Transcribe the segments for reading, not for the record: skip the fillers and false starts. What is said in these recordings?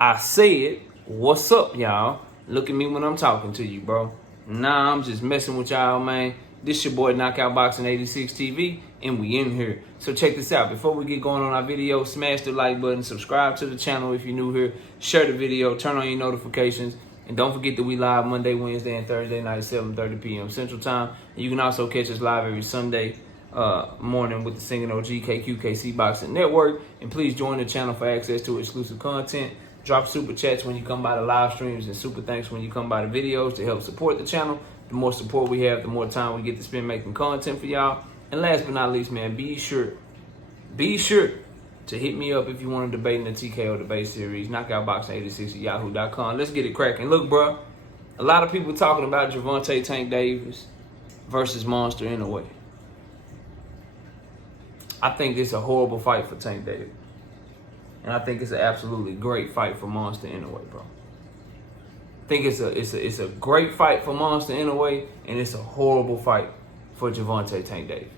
I said, what's up, y'all? Look at me when I'm talking to you, bro. Nah, I'm just messing with y'all, man. This your boy Knockout Boxing 86 TV, and we in here. So check this out. Before we get going on our video, smash the like button, subscribe to the channel if you're new here, share the video, turn on your notifications, and don't forget that we live Monday, Wednesday, and Thursday night at 7:30 p.m. Central Time. And you can also catch us live every Sunday morning with the Singing OG KQKC Boxing Network. And please join the channel for access to exclusive content. Drop super chats when you come by the live streams and super thanks when you come by the videos to help support the channel. The more support we have, the more time we get to spend making content for y'all. And last but not least, man, be sure to hit me up if you want to debate in the TKO debate series. KnockoutBoxing86 at yahoo.com. Let's get it cracking. Look, bro, a lot of people talking about Gervonta Tank Davis versus Monster Inoue. I think this is a horrible fight for Tank Davis. And I think it's an absolutely great fight for Monster Inoue, bro. I think it's a great fight for Monster Inoue, and it's a horrible fight for Gervonta Tank Davis.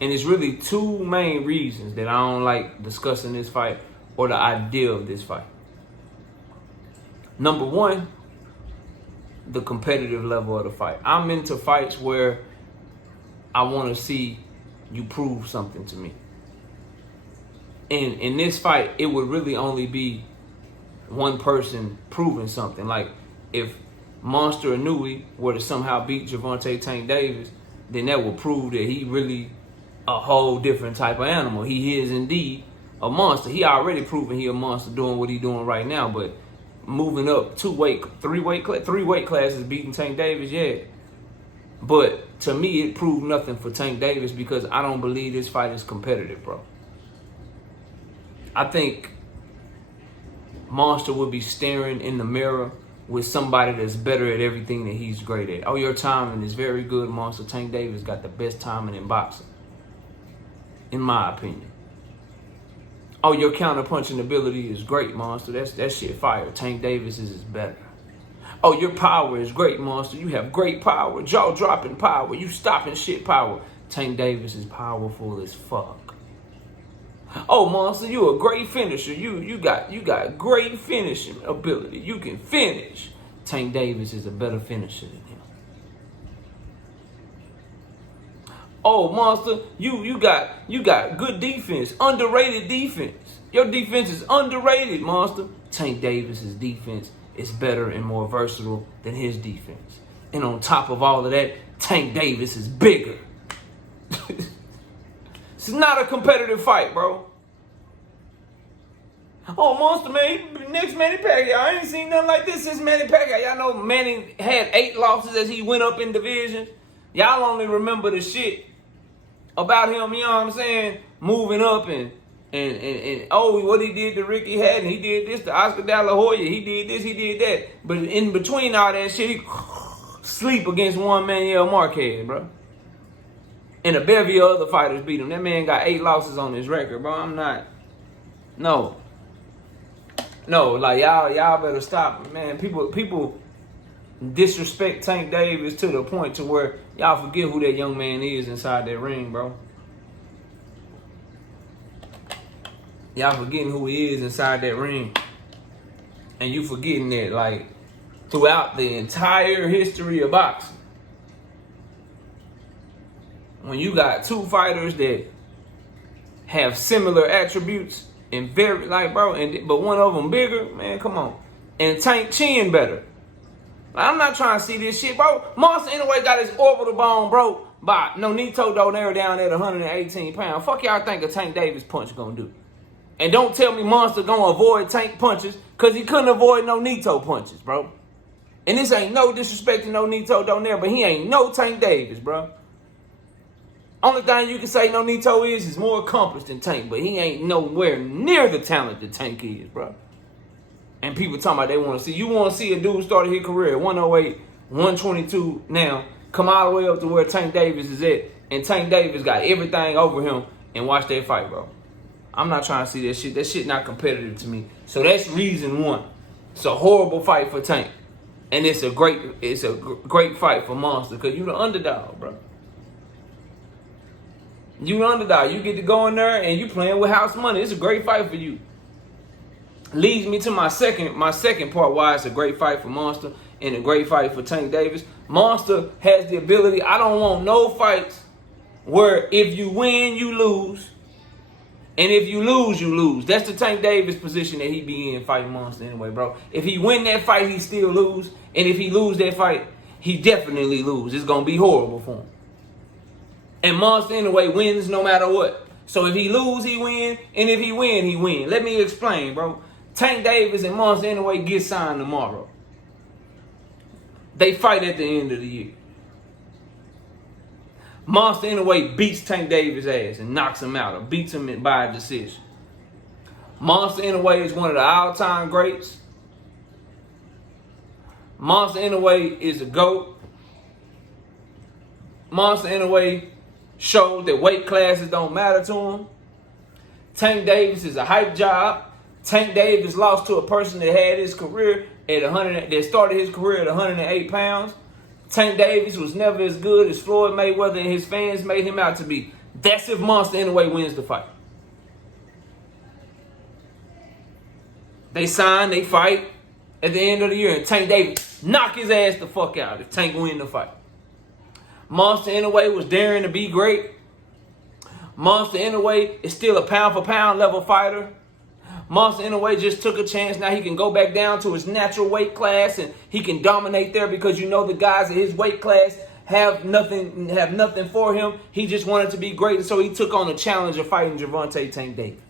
And it's really two main reasons that I don't like discussing this fight or the idea of this fight. Number one, the competitive level of the fight. I'm into fights where I want to see you prove something to me. And in this fight, it would really only be one person proving something. Like, if Monster Inoue were to somehow beat Gervonta Tank Davis, then that would prove that he really a whole different type of animal. He is indeed a monster. He already proven he a monster doing what he doing right now, but moving up three weight classes, beating Tank Davis, yeah. But to me, it proved nothing for Tank Davis because I don't believe this fight is competitive, bro. I think Monster would be staring in the mirror with somebody that's better at everything that he's great at. Oh, your timing is very good, Monster. Tank Davis got the best timing in boxing, in my opinion. Oh, your counter-punching ability is great, Monster. That shit fire. Tank Davis is better. Oh, your power is great, Monster. You have great power, jaw-dropping power. You stopping shit power. Tank Davis is powerful as fuck. Oh, Monster, you a great finisher. You got great finishing ability. You can finish. Tank Davis is a better finisher than him. Oh, Monster, you got good defense, underrated defense. Your defense is underrated, Monster. Tank Davis's defense is better and more versatile than his defense. And on top of all of that, Tank Davis is bigger. It's not a competitive fight, bro. Oh, Monster, man, next Manny Pacquiao. I ain't seen nothing like this since Manny Pacquiao. Y'all know Manny had 8 losses as he went up in division. Y'all only remember the shit about him, you know what I'm saying, moving up and oh, what he did to Ricky Hatton. He did this to Oscar De La Hoya. He did this, he did that. But in between all that shit, he sleep against one Manuel Marquez, bro. And a bevy of other fighters beat him. That man got 8 losses on his record, bro. I'm not. No, like y'all better stop, man. People disrespect Tank Davis to the point to where y'all forget who that young man is inside that ring, bro. Y'all forgetting who he is inside that ring. And you forgetting that, like, throughout the entire history of boxing, when you got two fighters that have similar attributes and very, like, bro, but one of them bigger, man, come on. And Tank chin better. Like, I'm not trying to see this shit, bro. Monster Inoue got his orbital bone broke by Nonito Donaire down at 118 pounds. Fuck y'all think a Tank Davis punch gonna do? And don't tell me Monster gonna avoid Tank punches, because he couldn't avoid Nonito punches, bro. And this ain't no disrespect to Nonito Donaire, but he ain't no Tank Davis, bro. Only thing you can say Nonito is more accomplished than Tank, but he ain't nowhere near the talent that Tank is, bro. And people talking about they want to see. You want to see a dude start his career at 108, 122 now, come all the way up to where Tank Davis is at, and Tank Davis got everything over him, and watch that fight, bro. I'm not trying to see that shit. That shit not competitive to me. So that's reason one. It's a horrible fight for Tank. And it's a great fight for Monster, because you the underdog, bro. You the underdog. You get to go in there and you playing with house money. It's a great fight for you. Leads me to my second part why it's a great fight for Monster and a great fight for Tank Davis. Monster has the ability. I don't want no fights where if you win, you lose. And if you lose, you lose. That's the Tank Davis position that he be in fighting Monster anyway, bro. If he win that fight, he still lose. And if he lose that fight, he definitely lose. It's going to be horrible for him. And Monster Inoue wins no matter what. So if he lose, he win. And if he win, he win. Let me explain, bro. Tank Davis and Monster Inoue get signed tomorrow. They fight at the end of the year. Monster Inoue beats Tank Davis' ass and knocks him out or beats him by a decision. Monster Inoue is one of the all-time greats. Monster Inoue is a GOAT. Monster Inoue showed that weight classes don't matter to him. Tank Davis is a hype job. Tank Davis lost to a person that had his career at that started his career at 108 pounds. Tank Davis was never as good as Floyd Mayweather and his fans made him out to be. That's if Monster Inoue wins the fight. They sign, they fight at the end of the year, and Tank Davis knock his ass the fuck out if Tank win the fight. Monster Inoue was daring to be great. Monster Inoue is still a pound-for-pound level fighter. Monster Inoue just took a chance. Now he can go back down to his natural weight class and he can dominate there because you know the guys in his weight class have nothing for him. He just wanted to be great, and so he took on the challenge of fighting Gervonta Tank Davis.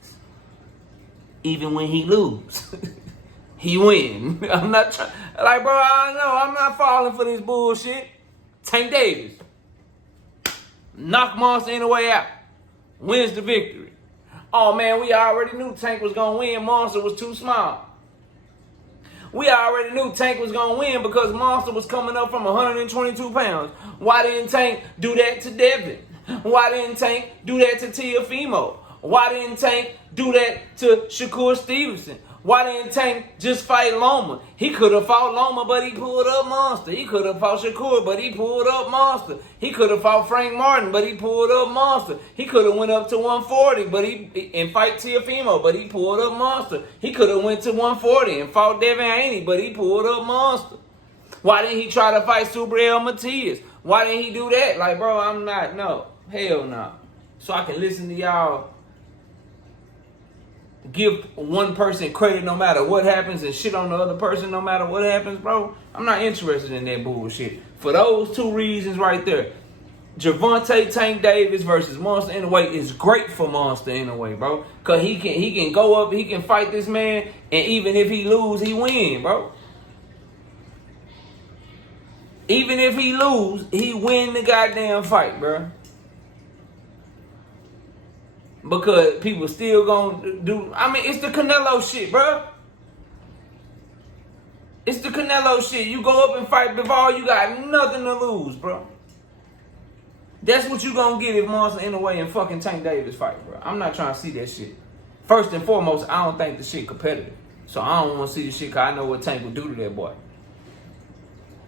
Even when he lose, he win. I'm not trying, like, bro, I don't know. I'm not falling for this bullshit. Tank Davis knock Monster Inoue out, wins the victory. Oh, man, we already knew Tank was going to win. Monster was too small. We already knew Tank was going to win because Monster was coming up from 122 pounds. Why didn't Tank do that to Devin? Why didn't Tank do that to Teofimo? Why didn't Tank do that to Shakur Stevenson? Why didn't Tank just fight Loma? He could have fought Loma, but he pulled up Monster. He could have fought Shakur, but he pulled up Monster. He could have fought Frank Martin, but he pulled up Monster. He could have went up to 140 and fight Teofimo, but he pulled up Monster. He could have went to 140 and fought Devin Haney, but he pulled up Monster. Why didn't he try to fight Subriel Matias? Why didn't he do that? Like, bro, no. Hell no. So I can listen to y'all give one person credit no matter what happens and shit on the other person no matter what happens, bro. I'm not interested in that bullshit. For those two reasons right there, Gervonta Tank Davis versus Monster Inoue is great for Monster Inoue, bro. Because he can go up, he can fight this man, and even if he lose, he win, bro. Even if he lose, he win the goddamn fight, bro. Because people still gonna do. I mean, it's the Canelo shit, bro. It's the Canelo shit. You go up and fight Bivol, you got nothing to lose, bro. That's what you gonna get if Monster Inoue and fucking Tank Davis fight, bro. I'm not trying to see that shit. First and foremost, I don't think the shit competitive. So I don't want to see the shit because I know what Tank would do to that boy.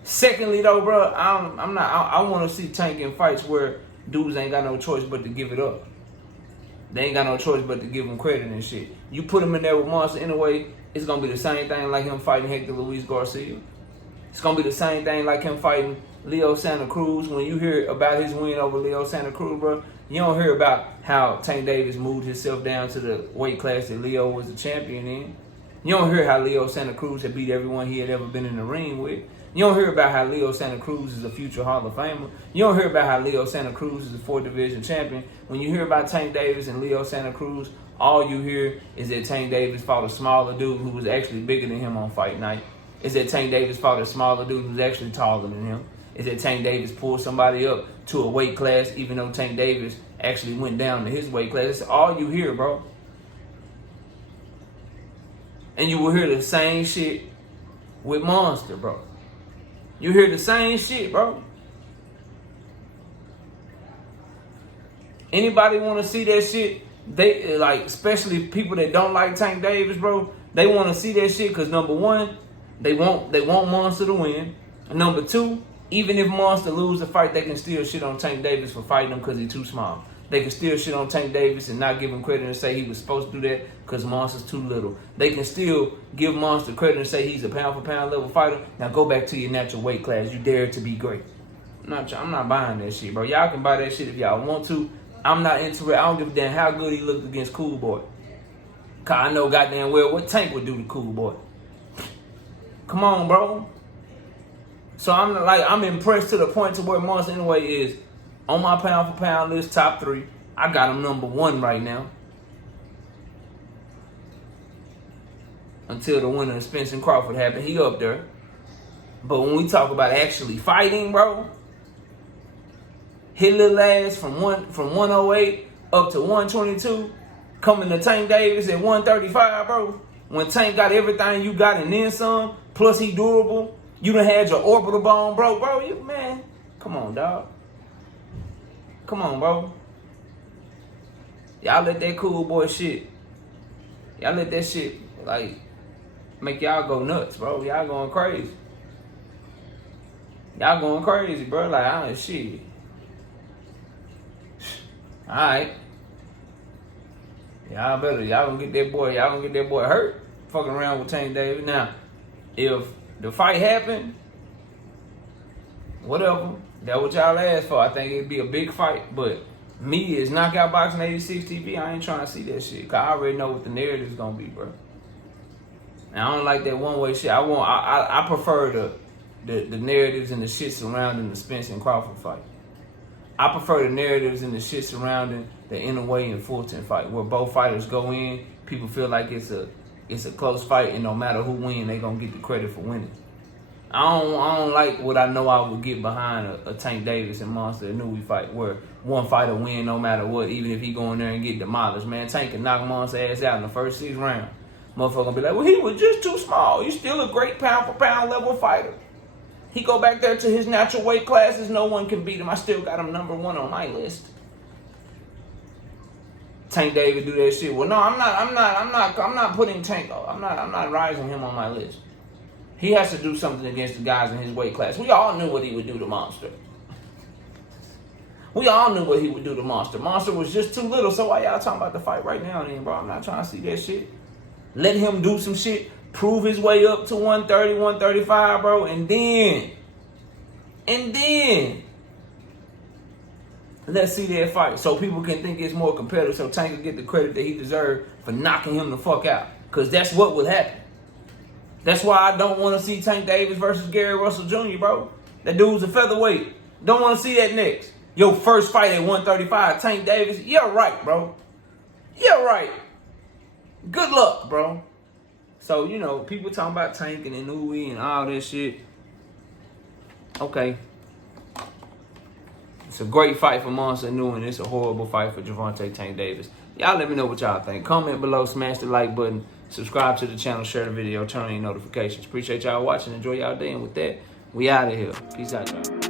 Secondly, though, bro, I want to see Tank in fights where dudes ain't got no choice but to give it up. They ain't got no choice but to give him credit and shit. You put him in there with Monster Inoue, it's going to be the same thing like him fighting Hector Luis Garcia. It's going to be the same thing like him fighting Leo Santa Cruz. When you hear about his win over Leo Santa Cruz, bro, you don't hear about how Tank Davis moved himself down to the weight class that Leo was the champion in. You don't hear how Leo Santa Cruz had beat everyone he had ever been in the ring with. You don't hear about how Leo Santa Cruz is a future Hall of Famer. You don't hear about how Leo Santa Cruz is a 4th division champion. When you hear about Tank Davis and Leo Santa Cruz, all you hear is that Tank Davis fought a smaller dude who was actually bigger than him on fight night. Is that Tank Davis fought a smaller dude who was actually taller than him. Is that Tank Davis pulled somebody up to a weight class even though Tank Davis actually went down to his weight class. That's all you hear, bro. And you will hear the same shit with Monster, bro. You hear the same shit, bro. Anybody want to see that shit? They like, especially people that don't like Tank Davis, bro. They want to see that shit because number one, they want Monster to win. And number two, even if Monster lose the fight, they can still shit on Tank Davis for fighting him because he's too small. They can still shit on Tank Davis and not give him credit and say he was supposed to do that because Monster's too little. They can still give Monster credit and say he's a pound-for-pound level fighter. Now go back to your natural weight class. You dare to be great. I'm not buying that shit, bro. Y'all can buy that shit if y'all want to. I'm not into it. I don't give a damn how good he looked against Cool Boy. Cause I know goddamn well what Tank would do to Cool Boy. Come on, bro. So I'm impressed to the point to where Monster Inoue is on my pound-for-pound list, top 3. I got him number 1 right now. Until the winner of Spence and Crawford happened, he up there. But when we talk about actually fighting, bro, his little ass from 108 up to 122, coming to Tank Davis at 135, bro. When Tank got everything you got and then some, plus he durable, you done had your orbital bone, bro. Bro, you, man, come on, dog. Come on, bro. Y'all let that Cool Boy shit. Y'all let that shit, like, make y'all go nuts, bro. Y'all going crazy. Y'all going crazy, bro. Like, I don't shit. Alright. Y'all gonna get that boy hurt fucking around with Tank Davis. Now, if the fight happened, whatever, that's what y'all asked for. I think it'd be a big fight, but me as Knockout Boxing 86 TV, I ain't trying to see that shit. Cause I already know what the narrative's gonna be, bro. And I don't like that one-way shit. I prefer the narratives and the shit surrounding the Spence and Crawford fight. I prefer the narratives and the shit surrounding the Inoue and Fulton fight, where both fighters go in, people feel like it's a close fight, and no matter who wins, they gonna get the credit for winning. I don't like what I know I would get behind a Tank Davis and Monster Inoue fight, where one fighter win no matter what, even if he go in there and get demolished. Man, Tank can knock Monster ass out in the first 6 rounds. Motherfucker gonna be like, well, he was just too small. He's still a great pound-for-pound level fighter. He go back there to his natural weight classes. No one can beat him. I still got him number 1 on my list. Tank Davis do that shit. Well, no, I'm not putting Tank. I'm not rising him on my list. He has to do something against the guys in his weight class. We all knew what he would do to Monster. We all knew what he would do to Monster. Monster was just too little. So why y'all talking about the fight right now, then, bro? I'm not trying to see that shit. Let him do some shit. Prove his way up to 130, 135, bro. And then, let's see that fight so people can think it's more competitive, so Tank can get the credit that he deserved for knocking him the fuck out. Because that's what would happen. That's why I don't want to see Tank Davis versus Gary Russell Jr., bro. That dude's a featherweight. Don't want to see that next. Your first fight at 135, Tank Davis. Yeah, right, bro. Yeah, right. Good luck, bro. So, you know, people talking about Tank and Inoue and all that shit. Okay. It's a great fight for Monster Inoue, and it's a horrible fight for Gervonta Tank Davis. Y'all let me know what y'all think. Comment below, smash the like button, subscribe to the channel, share the video, turn on your notifications. Appreciate y'all watching. Enjoy y'all day. And with that, we out of here. Peace out, y'all.